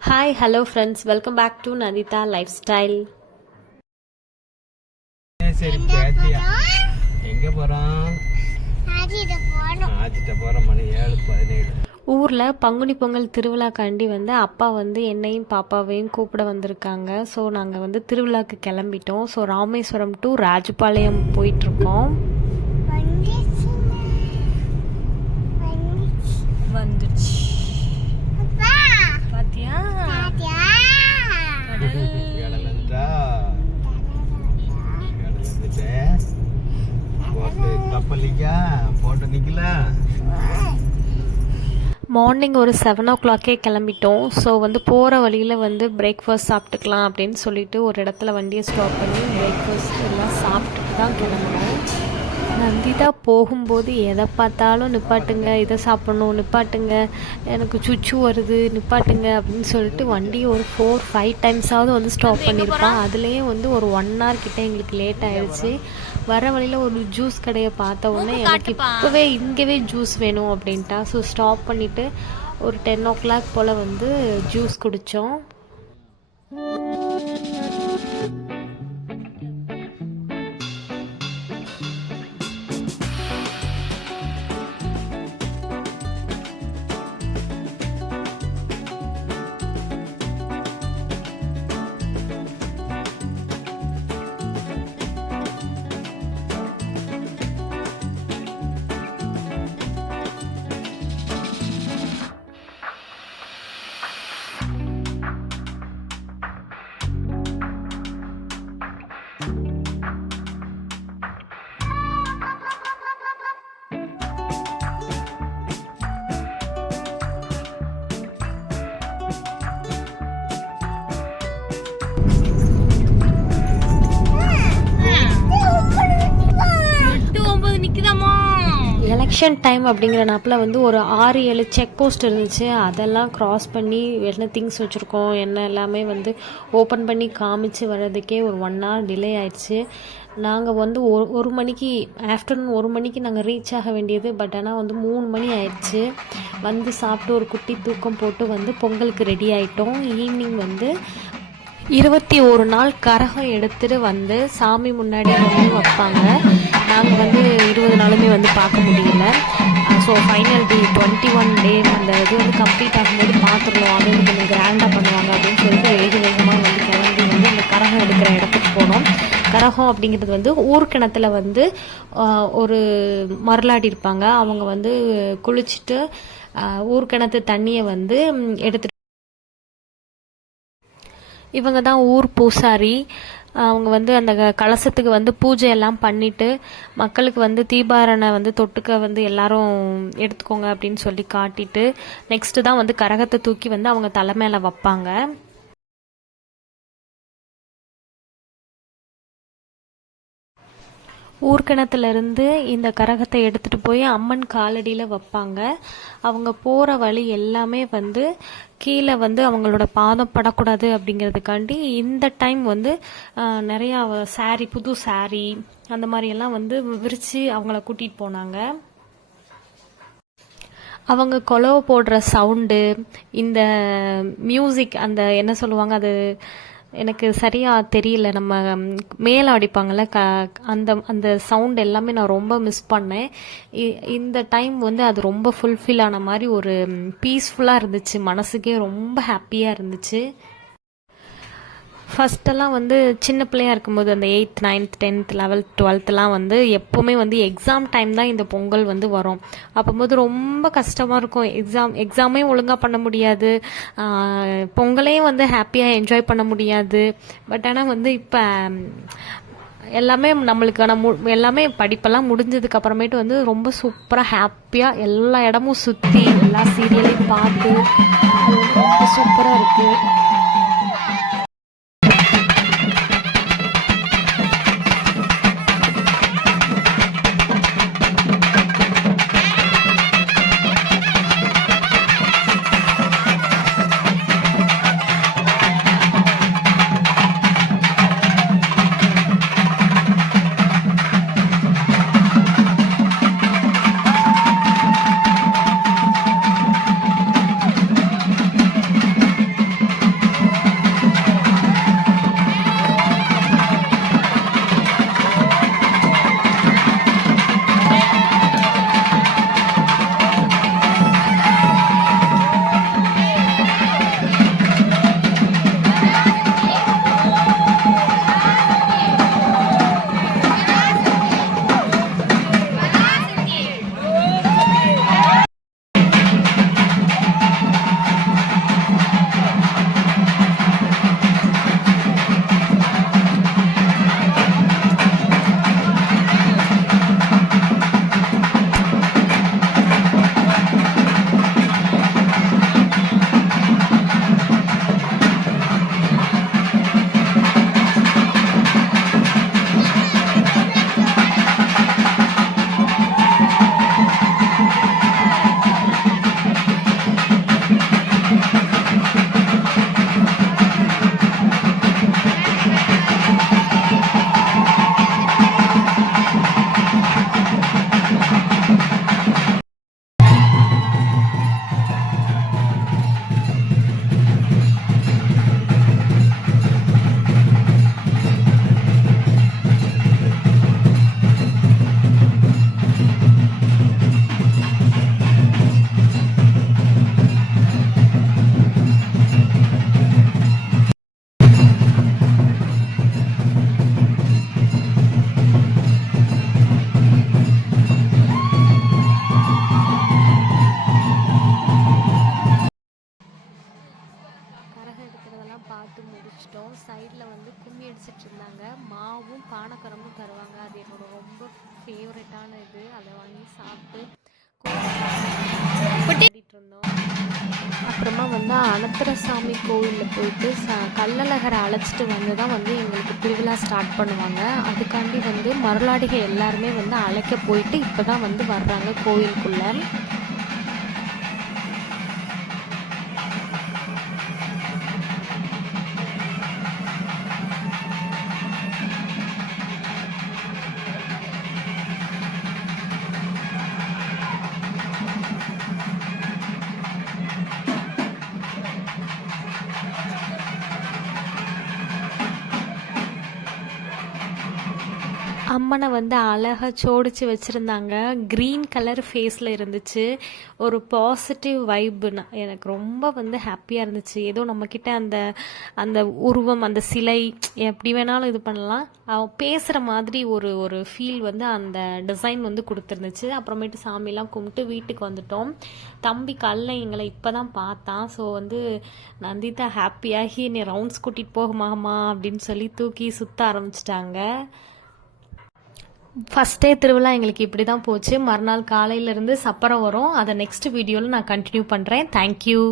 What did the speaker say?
Hi hello friends welcome back to Nadita lifestyle எங்க போறோம்? ஊரில் பங்குனி பொங்கல் திருவிழாக்காண்டி வந்து அப்பா வந்து என்னையும் பாப்பாவையும் கூப்பிட வந்திருக்காங்க. ஸோ நாங்கள் வந்து திருவிழாக்கு கிளம்பிட்டோம். ஸோ ராமேஸ்வரம் டு ராஜபாளையம் போயிட்டுருக்கோம் மார்னிங் ஒரு செவன் ஓ கிளாக்கே கிளம்பிட்டோம். ஸோ வந்து போகிற வழியில் வந்து பிரேக்ஃபாஸ்ட் சாப்பிட்டுக்கலாம் அப்படின்னு சொல்லிட்டு ஒரு இடத்துல வண்டியை ஸ்டாப் பண்ணி பிரேக்ஃபாஸ்ட் எல்லாம் சாப்பிட்டுட்டு தான் கிளம்பினோம். நந்திதா போகும்போது எதை பார்த்தாலும் நிப்பாட்டுங்க இதை சாப்பிடணும் நிப்பாட்டுங்க எனக்கு சுச்சு வருது நிப்பாட்டுங்க அப்படின்னு சொல்லிட்டு வண்டியை ஒரு ஃபோர் ஃபைவ் டைம்ஸாவது வந்து ஸ்டாப் பண்ணியிருப்பான். அதுலேயே வந்து ஒரு ஒன் ஹவர் கிட்டே எங்களுக்கு லேட் ஆயிடுச்சு வர வழியில் ஒரு ஜூஸ் கடையை பார்த்த உடனே எனக்கு இப்போவே இங்கேவே ஜூஸ் வேணும் அப்படின்ட்டா. ஸோ ஸ்டாப் பண்ணிவிட்டு ஒரு டென் ஓ கிளாக் போல் வந்து ஜூஸ் குடித்தோம் எலெக்ஷன் டைம் அப்படிங்கிற நாப்பில் வந்து ஒரு ஆறு ஏழு செக் போஸ்ட் இருந்துச்சு. அதெல்லாம் க்ராஸ் பண்ணி என்ன திங்ஸ் வச்சுருக்கோம் என்ன எல்லாமே வந்து ஓப்பன் பண்ணி காமிச்சு வர்றதுக்கே ஒரு ஒன் ஹவர் டிலே ஆயிடுச்சு. நாங்கள் வந்து ஒரு ஒரு மணிக்கு ஆஃப்டர்நூன் ஒரு மணிக்கு நாங்கள் ரீச் ஆக வேண்டியது பட் ஆனால் வந்து மூணு மணி ஆயிடுச்சு. வந்து சாப்பிட்டு ஒரு குட்டி தூக்கம் போட்டு வந்து பொங்கலுக்கு ரெடி ஆகிட்டோம் ஈவினிங் வந்து இருபத்தி ஒரு நாள் கரகம் எடுத்துட்டு வந்து சாமி முன்னாடி வந்து வைப்பாங்க. நாங்கள் வந்து இருபது நாளுமே வந்து பார்க்க முடியல. So final day twenty one day அந்த இது வந்து கம்ப்ளீட் ஆகும்போது பார்த்துருவோம் அது வந்து கொஞ்சம் கிராண்டாக பண்ணுவாங்க அப்படின்னு சொல்லிட்டு வேக வேகமாக வந்து கிளம்பி வந்து அந்த கரகம் எடுக்கிற இடத்துக்கு போனோம். கரகம் அப்படிங்கிறது வந்து ஊர்க்கிணத்துல வந்து ஒரு மரலாடி இருப்பாங்க. அவங்க வந்து குளிச்சுட்டு ஆஹ், ஊர்க்கிணத்து தண்ணியை வந்து எடுத்துகிட்டு எடுத்துட்டு இவங்க தான் ஊர் பூசாரி. அவங்க வந்து அந்த கலசத்துக்கு வந்து பூஜை எல்லாம் பண்ணிட்டு மக்களுக்கு வந்து தீபாரணை வந்து தொட்டுக்க வந்து எல்லாரும் எடுத்துக்கோங்க அப்படின்னு சொல்லி காட்டிட்டு நெக்ஸ்ட்டு தான் வந்து கரகத்தை தூக்கி வந்து அவங்க தலை வைப்பாங்க. ஊர்க்கிணத்துலேருந்து இந்த கரகத்தை எடுத்துகிட்டு போய் அம்மன் காலடியில் வைப்பாங்க. அவங்க போகிற வழி எல்லாமே வந்து கீழே வந்து அவங்களோட பாதம் படக்கூடாது அப்படிங்கிறதுக்காண்டி இந்த டைம் வந்து நிறையா சாரி புது சாரி அந்த மாதிரியெல்லாம் வந்து விரித்து அவங்கள கூட்டிகிட்டு போனாங்க. அவங்க கொலவை போடுற சவுண்டு இந்த மியூசிக் அந்த என்ன சொல்லுவாங்க அது எனக்கு சரியாக தெரியல. நம்ம மேலே அடிப்பாங்கள்ல அடிப்பாங்கல்ல க அந்த அந்த சவுண்ட் எல்லாமே நான் ரொம்ப மிஸ் பண்ணேன். இ- இந்த டைம் வந்து அது ரொம்ப ஃபுல்ஃபில் ஆன மாதிரி ஒரு பீஸ்ஃபுல்லாக இருந்துச்சு. மனசுக்கே ரொம்ப ஹாப்பியாக இருந்துச்சு. ஃபஸ்ட்டெல்லாம் வந்து சின்ன பிள்ளையா இருக்கும்போது அந்த எயித் நைன்த் டென்த் லெவல்த் டுவெல்த்லாம் வந்து எப்போவுமே வந்து எக்ஸாம் டைம் தான் இந்த பொங்கல் வந்து வரும். அப்போது ரொம்ப கஷ்டமாக இருக்கும். எக்ஸாம் எக்ஸாமே ஒழுங்காக பண்ண முடியாது. பொங்கலையும் வந்து ஹாப்பியாக என்ஜாய் பண்ண முடியாது. பட் ஆனால் வந்து இப்போ எல்லாமே நம்மளுக்கான மு எல்லாமே படிப்பெல்லாம் முடிஞ்சதுக்கு அப்புறமேட்டு வந்து ரொம்ப சூப்பராக ஹாப்பியாக எல்லா இடமும் சுற்றி எல்லா சீரியலையும் பார்த்து ரொம்ப சூப்பராக இருக்குது ஃபேவரட்டான இது. அதை வாங்கி சாப்பிட்டு இருந்தோம் அப்புறமா வந்து அனந்தரசாமி கோவிலில் போயிட்டு ச கள்ளழகரை அழைச்சிட்டு வந்து தான் வந்து எங்களுக்கு திருவிழா ஸ்டார்ட் பண்ணுவாங்க. அதுக்காண்டி வந்து மருளாடிகை எல்லாருமே வந்து அழைக்க போயிட்டு இப்போ தான் வந்து வர்றாங்க கோயிலுக்குள்ளே. அம்மனை வந்து அழகாக சோடிச்சு வச்சுருந்தாங்க. க்ரீன் கலர் ஃபேஸில் இருந்துச்சு. ஒரு பாசிட்டிவ் வைப்பு எனக்கு ரொம்ப வந்து ஹாப்பியாக இருந்துச்சு. ஏதோ நம்மக்கிட்ட அந்த அந்த உருவம் அந்த சிலை எப்படி வேணாலும் இது பண்ணலாம். அவன் பேசுகிற மாதிரி ஒரு ஒரு ஃபீல் வந்து அந்த டிசைன் வந்து கொடுத்துருந்துச்சு. அப்புறமேட்டு சாமிலாம் கும்பிட்டு வீட்டுக்கு வந்துட்டோம். தம்பி கல்ல எங்களை இப்போ தான் பார்த்தான். ஸோ வந்து நந்திதா ஹாப்பியாகி என்னை ரவுண்ட்ஸ் கூட்டிகிட்டு போகுமாமா அப்படின்னு சொல்லி தூக்கி சுற்ற ஆரம்பிச்சிட்டாங்க. ஃபஸ்ட் டே திருவிழா எங்களுக்கு இப்படி தான் போச்சு. மறுநாள் காலையிலேருந்து சப்பரம் வரும். அதை நெக்ஸ்ட் வீடியோவில் நான் கண்டினியூ பண்ணுறேன் தேங்க்யூ